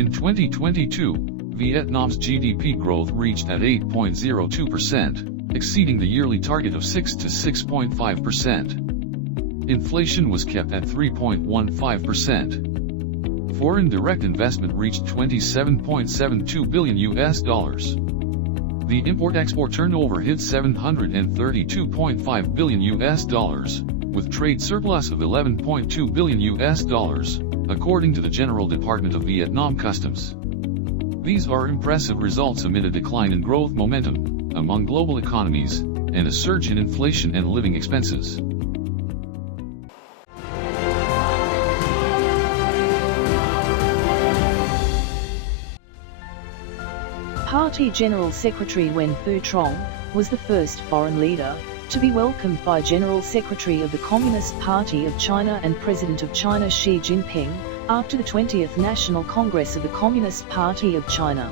In 2022, Vietnam's GDP growth reached at 8.02%, exceeding the yearly target of 6 to 6.5%. Inflation was kept at 3.15%. Foreign direct investment reached $27.72 billion. The import-export turnover hit $732.5 billion, with trade surplus of $11.2 billion, according to the General Department of Vietnam Customs. These are impressive results amid a decline in growth momentum among global economies, and a surge in inflation and living expenses. Party General Secretary Wen Phu Trong was the first foreign leader to be welcomed by General Secretary of the Communist Party of China and President of China Xi Jinping, after the 20th National Congress of the Communist Party of China.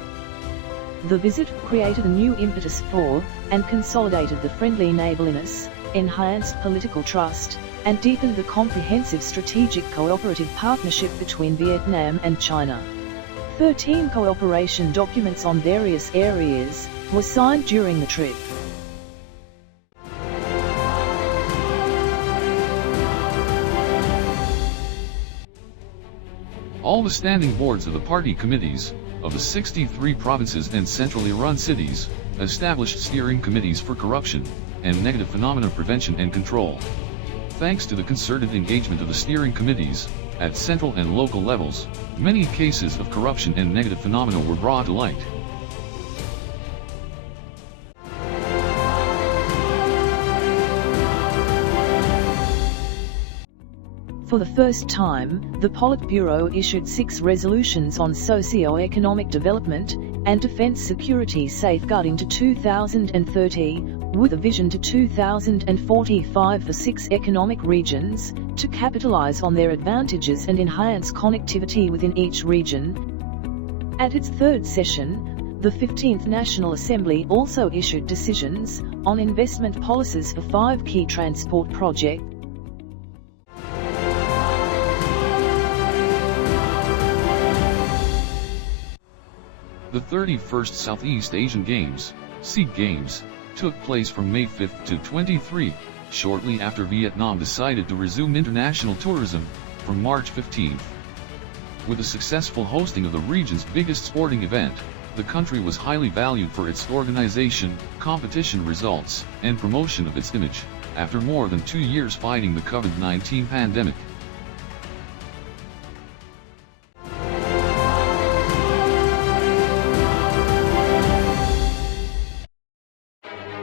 The visit created a new impetus for, and consolidated the friendly neighborliness, enhanced political trust, and deepened the comprehensive strategic cooperative partnership between Vietnam and China. 13 cooperation documents on various areas were signed during the trip. All the standing boards of the party committees, of the 63 provinces and centrally run cities, established steering committees for corruption and negative phenomena prevention and control. Thanks to the concerted engagement of the steering committees, at central and local levels, many cases of corruption and negative phenomena were brought to light. For the first time, the Politburo issued 6 resolutions on socio-economic development and defense security safeguarding to 2030, with a vision to 2045 for 6 economic regions, to capitalize on their advantages and enhance connectivity within each region. At its third session, the 15th National Assembly also issued decisions on investment policies for 5 key transport projects. The 31st Southeast Asian Games, SEA Games, took place from May 5 to 23, shortly after Vietnam decided to resume international tourism, from March 15. With the successful hosting of the region's biggest sporting event, the country was highly valued for its organization, competition results, and promotion of its image, after more than 2 years fighting the COVID-19 pandemic.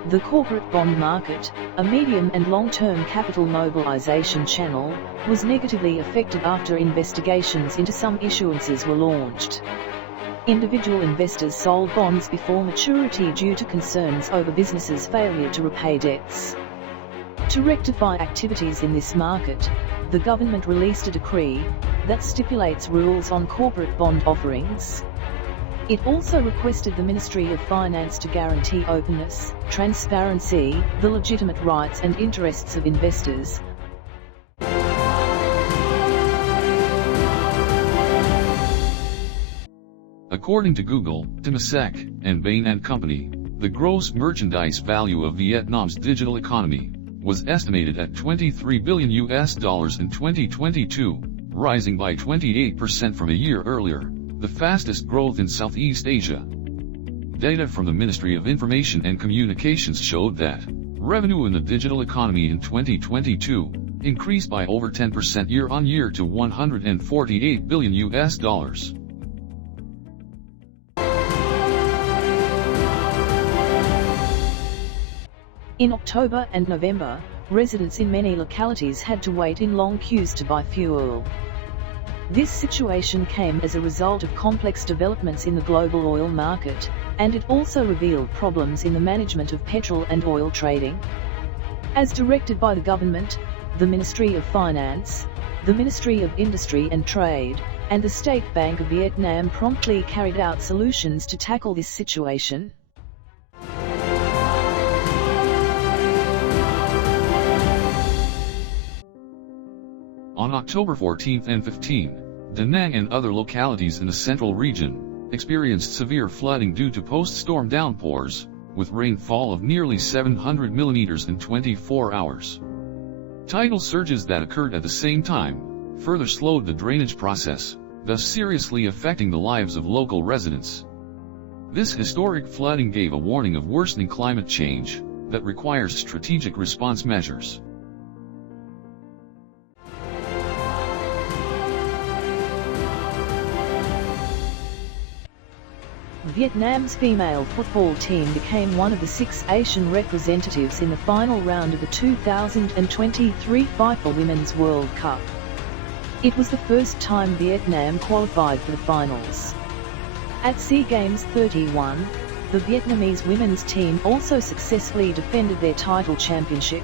The corporate bond market, a medium and long-term capital mobilization channel, was negatively affected after investigations into some issuances were launched. Individual investors sold bonds before maturity due to concerns over businesses' failure to repay debts. To rectify activities in this market, the government released a decree that stipulates rules on corporate bond offerings. It also requested the Ministry of Finance to guarantee openness, transparency, the legitimate rights and interests of investors. According to Google, Temasek, and Bain & Company, the gross merchandise value of Vietnam's digital economy was estimated at $23 billion in 2022, rising by 28% from a year earlier, the fastest growth in Southeast Asia. Data from the Ministry of Information and Communications showed that revenue in the digital economy in 2022 increased by over 10% year-on-year to $148 billion. In October and November, residents in many localities had to wait in long queues to buy fuel. This situation came as a result of complex developments in the global oil market, and it also revealed problems in the management of petrol and oil trading. As directed by the government, the Ministry of Finance, the Ministry of Industry and Trade, and the State Bank of Vietnam promptly carried out solutions to tackle this situation. On October 14 and 15, Da Nang and other localities in the central region experienced severe flooding due to post-storm downpours, with rainfall of nearly 700 millimeters in 24 hours. Tidal surges that occurred at the same time further slowed the drainage process, thus seriously affecting the lives of local residents. This historic flooding gave a warning of worsening climate change that requires strategic response measures. Vietnam's female football team became one of the 6 Asian representatives in the final round of the 2023 FIFA Women's World Cup. It was the first time Vietnam qualified for the finals. At SEA Games 31, the Vietnamese women's team also successfully defended their title championship.